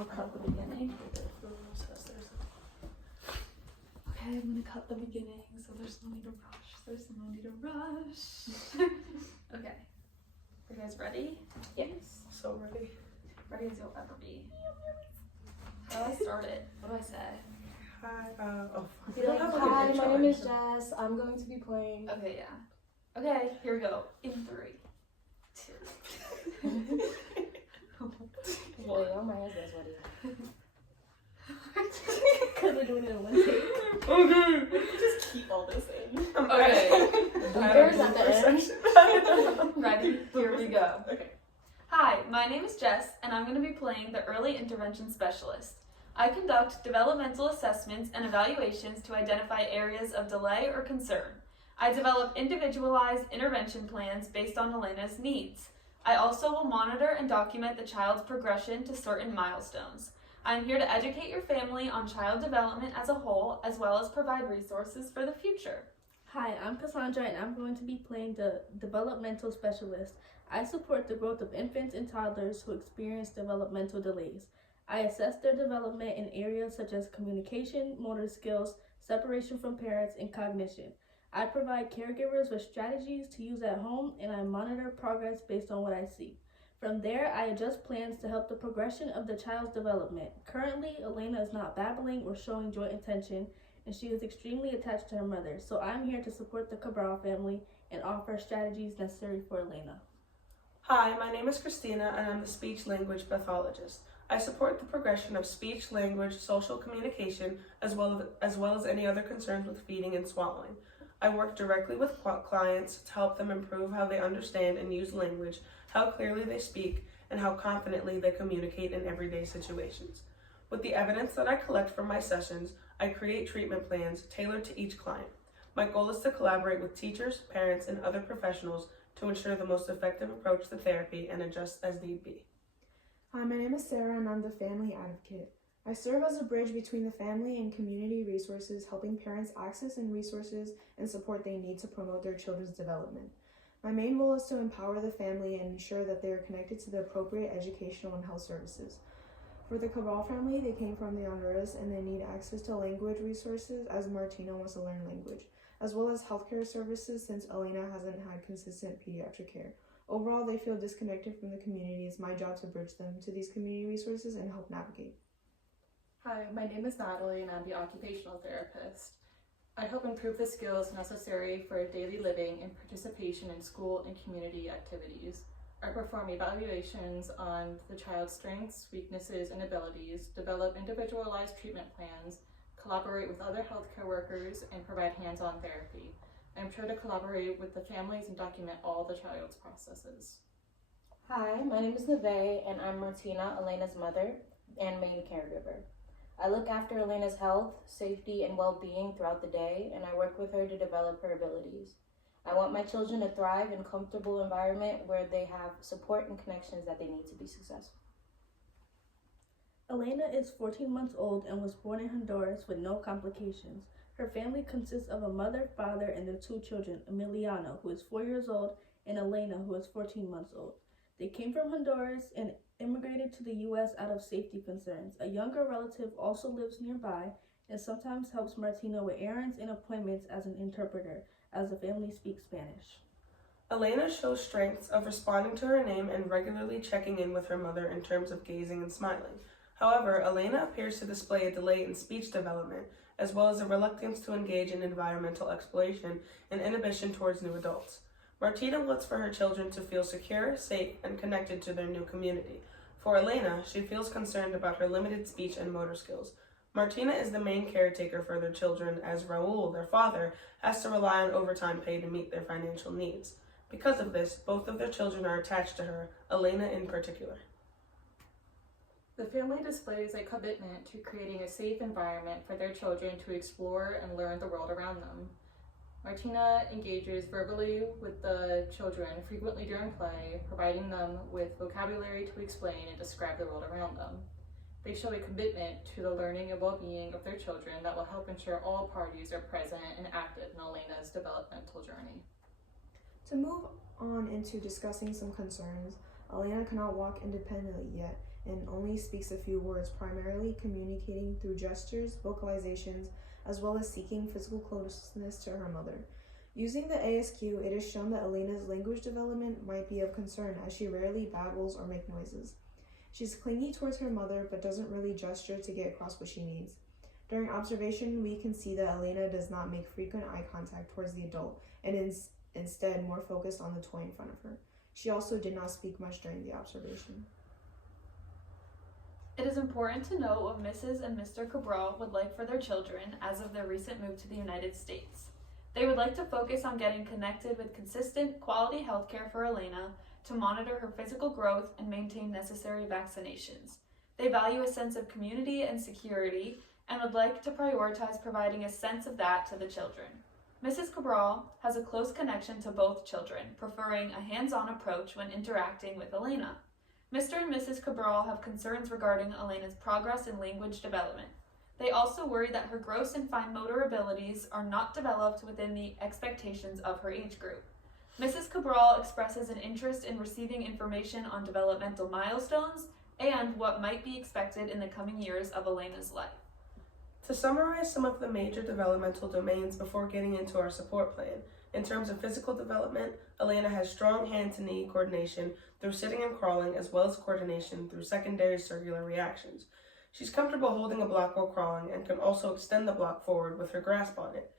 I'll cut the beginning. Okay, I'm gonna cut the beginning, so there's no need to rush. Okay. Are you guys ready? Yes. So ready. Ready as you'll ever be. How do I start it? What do I say? Hi, be like, hi, my name is Jess. I'm going to be playing. Okay, yeah. Okay, here we go. In 3, 2. Wait, oh my husband's ready. Because we're doing it in one take. Okay. Just keep all this in. Okay. There's at the end. Ready? Here we go. Okay. Hi, my name is Jess, and I'm going to be playing the Early Intervention Specialist. I conduct developmental assessments and evaluations to identify areas of delay or concern. I develop individualized intervention plans based on Elena's needs. I also will monitor and document the child's progression to certain milestones. I'm here to educate your family on child development as a whole, as well as provide resources for the future. Hi, I'm Cassandra, and I'm going to be playing the developmental specialist. I support the growth of infants and toddlers who experience developmental delays. I assess their development in areas such as communication, motor skills, separation from parents, and cognition. I provide caregivers with strategies to use at home, and I monitor progress based on what I see. From there, I adjust plans to help the progression of the child's development. Currently, Elena is not babbling or showing joint attention, and she is extremely attached to her mother, so I'm here to support the Cabral family and offer strategies necessary for Elena. Hi, my name is Christina, and I'm the speech-language pathologist. I support the progression of speech, language, social communication, as well as any other concerns with feeding and swallowing. I work directly with clients to help them improve how they understand and use language, how clearly they speak, and how confidently they communicate in everyday situations. With the evidence that I collect from my sessions, I create treatment plans tailored to each client. My goal is to collaborate with teachers, parents, and other professionals to ensure the most effective approach to therapy and adjust as need be. Hi, my name is Sarah, and I'm the family advocate. I serve as a bridge between the family and community resources, helping parents access and resources and support they need to promote their children's development. My main goal is to empower the family and ensure that they are connected to the appropriate educational and health services. For the Cabral family, they came from the Honduras and they need access to language resources as Martina wants to learn language, as well as healthcare services since Elena hasn't had consistent pediatric care. Overall, they feel disconnected from the community. It's my job to bridge them to these community resources and help navigate. Hi, my name is Natalie and I'm the occupational therapist. I help improve the skills necessary for daily living and participation in school and community activities. I perform evaluations on the child's strengths, weaknesses, and abilities, develop individualized treatment plans, collaborate with other healthcare workers, and provide hands-on therapy. I'm sure to collaborate with the families and document all the child's processes. Hi, my name is Neve, and I'm Martina, Elena's mother and main caregiver. I look after Elena's health, safety, and well-being throughout the day, and I work with her to develop her abilities. I want my children to thrive in a comfortable environment where they have support and connections that they need to be successful. Elena is 14 months old and was born in Honduras with no complications. Her family consists of a mother, father, and their 2 children, Emiliano, who is 4 years old, and Elena, who is 14 months old. They came from Honduras and immigrated to the U.S. out of safety concerns. A younger relative also lives nearby and sometimes helps Martina with errands and appointments as an interpreter, as the family speaks Spanish. Elena shows strengths of responding to her name and regularly checking in with her mother in terms of gazing and smiling. However, Elena appears to display a delay in speech development, as well as a reluctance to engage in environmental exploration and inhibition towards new adults. Martina wants for her children to feel secure, safe, and connected to their new community. For Elena, she feels concerned about her limited speech and motor skills. Martina is the main caretaker for their children, as Raul, their father, has to rely on overtime pay to meet their financial needs. Because of this, both of their children are attached to her, Elena in particular. The family displays a commitment to creating a safe environment for their children to explore and learn the world around them. Martina engages verbally with the children frequently during play, providing them with vocabulary to explain and describe the world around them. They show a commitment to the learning and well-being of their children that will help ensure all parties are present and active in Elena's developmental journey. To move on into discussing some concerns, Elena cannot walk independently yet and only speaks a few words, primarily communicating through gestures, vocalizations, as well as seeking physical closeness to her mother. Using the ASQ, it is shown that Elena's language development might be of concern as she rarely babbles or makes noises. She's clingy towards her mother but doesn't really gesture to get across what she needs. During observation, we can see that Elena does not make frequent eye contact towards the adult and is instead more focused on the toy in front of her. She also did not speak much during the observation. It is important to note what Mrs. and Mr. Cabral would like for their children as of their recent move to the United States. They would like to focus on getting connected with consistent, quality healthcare for Elena to monitor her physical growth and maintain necessary vaccinations. They value a sense of community and security and would like to prioritize providing a sense of that to the children. Mrs. Cabral has a close connection to both children, preferring a hands-on approach when interacting with Elena. Mr. and Mrs. Cabral have concerns regarding Elena's progress in language development. They also worry that her gross and fine motor abilities are not developed within the expectations of her age group. Mrs. Cabral expresses an interest in receiving information on developmental milestones and what might be expected in the coming years of Elena's life. To summarize some of the major developmental domains before getting into our support plan, in terms of physical development, Elena has strong hand-to-knee coordination through sitting and crawling, as well as coordination through secondary circular reactions. She's comfortable holding a block while crawling and can also extend the block forward with her grasp on it.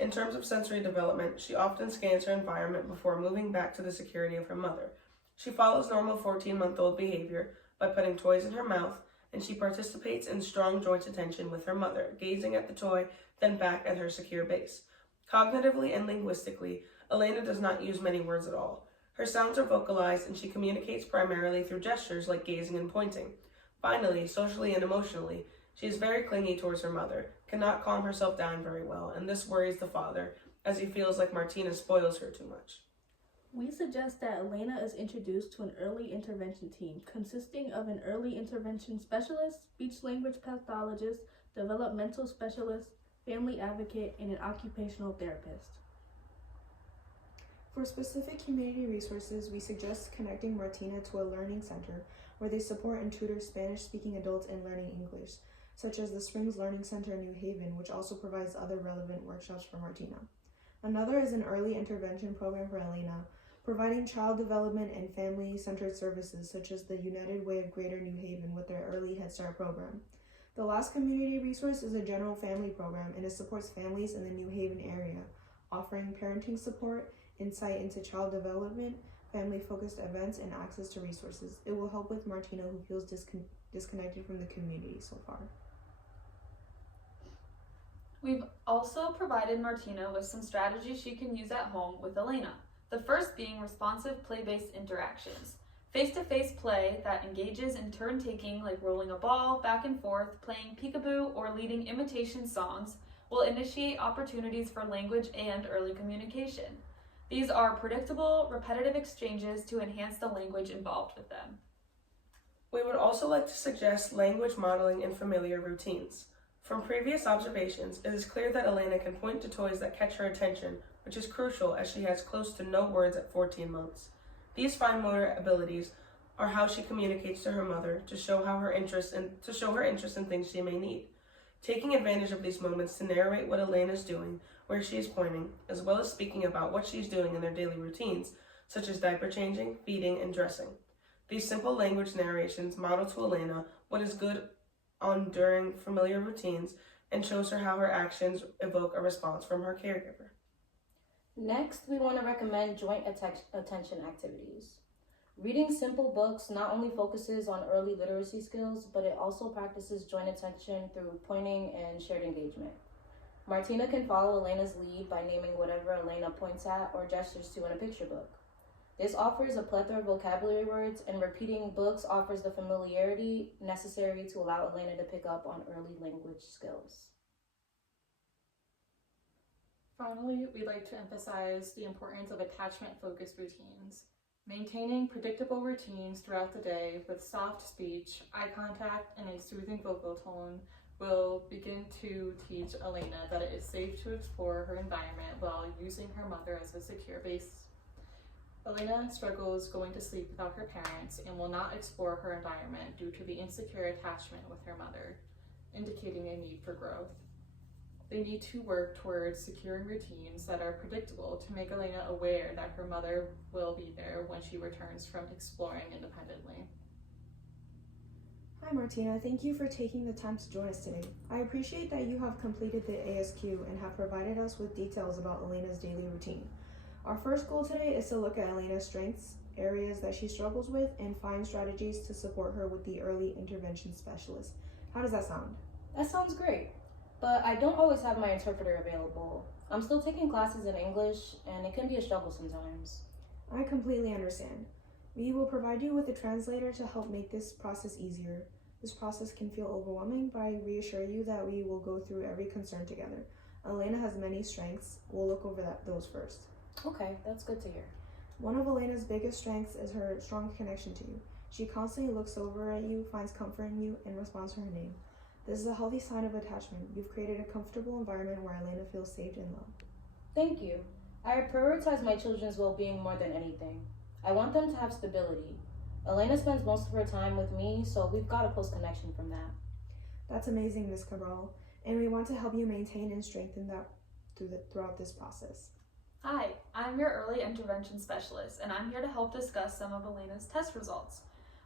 In terms of sensory development, she often scans her environment before moving back to the security of her mother. She follows normal 14-month-old behavior by putting toys in her mouth, and she participates in strong joint attention with her mother, gazing at the toy, then back at her secure base. Cognitively and linguistically, Elena does not use many words at all. Her sounds are vocalized, and she communicates primarily through gestures like gazing and pointing. Finally, socially and emotionally, she is very clingy towards her mother, cannot calm herself down very well, and this worries the father, as he feels like Martina spoils her too much. We suggest that Elena is introduced to an early intervention team consisting of an early intervention specialist, speech-language pathologist, developmental specialist, family advocate, and an occupational therapist. For specific community resources, we suggest connecting Martina to a learning center where they support and tutor Spanish-speaking adults in learning English, such as the Springs Learning Center in New Haven, which also provides other relevant workshops for Martina. Another is an early intervention program for Elena, providing child development and family-centered services such as the United Way of Greater New Haven with their Early Head Start program. The last community resource is a general family program, and it supports families in the New Haven area, offering parenting support, insight into child development, family-focused events, and access to resources. It will help with Martina, who feels disconnected from the community so far. We've also provided Martina with some strategies she can use at home with Elena. The first being responsive play-based interactions. Face-to-face play that engages in turn-taking like rolling a ball back and forth, playing peekaboo, or leading imitation songs will initiate opportunities for language and early communication. These are predictable, repetitive exchanges to enhance the language involved with them. We would also like to suggest language modeling and familiar routines. From previous observations, it is clear that Elena can point to toys that catch her attention, which is crucial as she has close to no words at 14 months. These fine motor abilities are how she communicates to her mother to show her interest in things she may need. Taking advantage of these moments to narrate what Elena is doing, where she is pointing, as well as speaking about what she's doing in their daily routines, such as diaper changing, feeding, and dressing. These simple language narrations model to Elena what is good on during familiar routines and shows her how her actions evoke a response from her caregiver. Next, we want to recommend joint attention activities. Reading simple books not only focuses on early literacy skills, but it also practices joint attention through pointing and shared engagement. Martina can follow Elena's lead by naming whatever Elena points at or gestures to in a picture book. This offers a plethora of vocabulary words, and repeating books offers the familiarity necessary to allow Elena to pick up on early language skills. Finally, we'd like to emphasize the importance of attachment-focused routines. Maintaining predictable routines throughout the day with soft speech, eye contact, and a soothing vocal tone will begin to teach Elena that it is safe to explore her environment while using her mother as a secure base. Elena struggles going to sleep without her parents and will not explore her environment due to the insecure attachment with her mother, indicating a need for growth. They need to work towards securing routines that are predictable to make Elena aware that her mother will be there when she returns from exploring independently. Hi Martina, thank you for taking the time to join us today. I appreciate that you have completed the ASQ and have provided us with details about Elena's daily routine. Our first goal today is to look at Elena's strengths, areas that she struggles with, and find strategies to support her with the early intervention specialist. How does that sound? That sounds great, but I don't always have my interpreter available. I'm still taking classes in English, and it can be a struggle sometimes. I completely understand. We will provide you with a translator to help make this process easier. This process can feel overwhelming, but I reassure you that we will go through every concern together. Elena has many strengths. We'll look over those first. Okay, that's good to hear. One of Elena's biggest strengths is her strong connection to you. She constantly looks over at you, finds comfort in you, and responds to her name. This is a healthy sign of attachment. You've created a comfortable environment where Elena feels safe and loved. Thank you. I prioritize my children's well-being more than anything. I want them to have stability. Elena spends most of her time with me, so we've got a close connection from that. That's amazing, Ms. Cabral, and we want to help you maintain and strengthen that throughout this process. Hi, I'm your early intervention specialist, and I'm here to help discuss some of Elena's test results.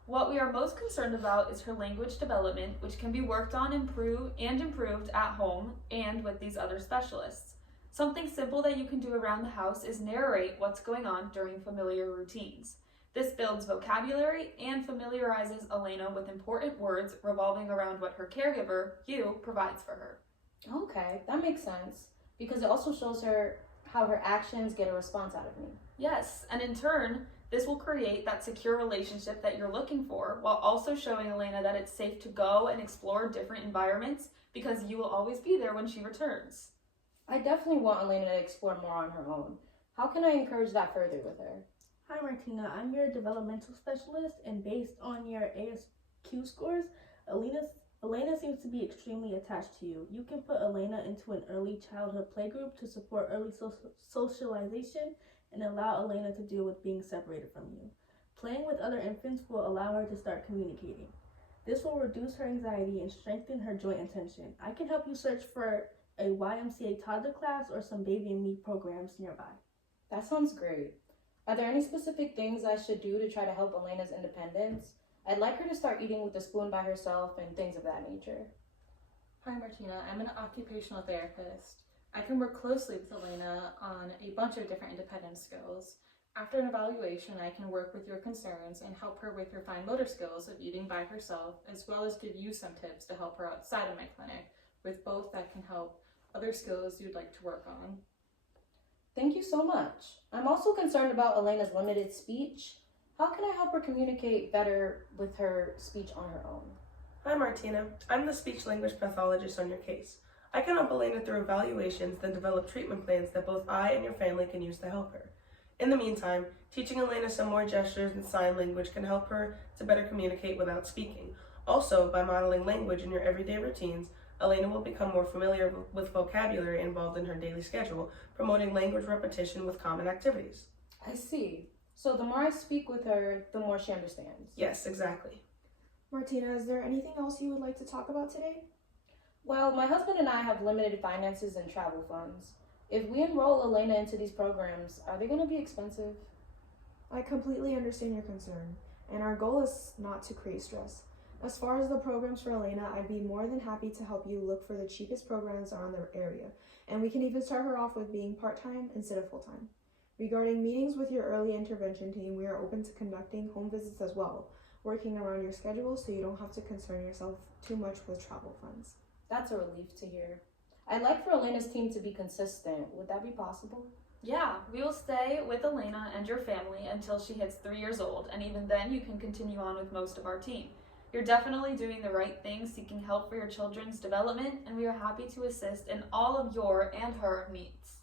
What we are most concerned about is her language development, which can be worked on, improved at home and with these other specialists. Something simple that you can do around the house is narrate what's going on during familiar routines. This builds vocabulary and familiarizes Elena with important words revolving around what her caregiver, you, provides for her. Okay, that makes sense, because it also shows her how her actions get a response out of me. Yes, and in turn, this will create that secure relationship that you're looking for, while also showing Elena that it's safe to go and explore different environments because you will always be there when she returns. I definitely want Elena to explore more on her own. How can I encourage that further with her? Hi Martina, I'm your developmental specialist, and based on your ASQ scores, Elena seems to be extremely attached to you. You can put Elena into an early childhood playgroup to support early socialization and allow Elena to deal with being separated from you. Playing with other infants will allow her to start communicating. This will reduce her anxiety and strengthen her joint attention. I can help you search for a YMCA toddler class or some baby and me programs nearby. That sounds great. Are there any specific things I should do to try to help Elena's independence? I'd like her to start eating with a spoon by herself and things of that nature. Hi Martina, I'm an occupational therapist. I can work closely with Elena on a bunch of different independence skills. After an evaluation, I can work with your concerns and help her with her fine motor skills of eating by herself, as well as give you some tips to help her outside of my clinic, with both that can help other skills you'd like to work on. Thank you so much. I'm also concerned about Elena's limited speech. How can I help her communicate better with her speech on her own? Hi Martina, I'm the speech language pathologist on your case. I can help Elena through evaluations, then develop treatment plans that both I and your family can use to help her. In the meantime, teaching Elena some more gestures and sign language can help her to better communicate without speaking. Also, by modeling language in your everyday routines, Elena will become more familiar with vocabulary involved in her daily schedule, promoting language repetition with common activities. I see. So the more I speak with her, the more she understands. Yes, exactly. Martina, is there anything else you would like to talk about today? Well, my husband and I have limited finances and travel funds. If we enroll Elena into these programs, are they going to be expensive? I completely understand your concern, and our goal is not to create stress. As far as the programs for Elena, I'd be more than happy to help you look for the cheapest programs around the area, and we can even start her off with being part-time instead of full-time. Regarding meetings with your early intervention team, we are open to conducting home visits as well, working around your schedule so you don't have to concern yourself too much with travel funds. That's a relief to hear. I'd like for Elena's team to be consistent. Would that be possible? Yeah, we will stay with Elena and your family until she hits 3 years old, and even then you can continue on with most of our team. You're definitely doing the right thing, seeking help for your children's development, and we are happy to assist in all of your and her needs.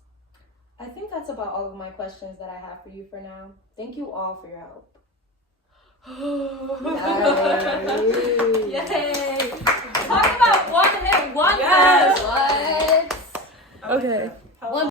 I think that's about all of my questions that I have for you for now. Thank you all for your help. Yay! Talk about one hit wonders! Yes! What? Okay. How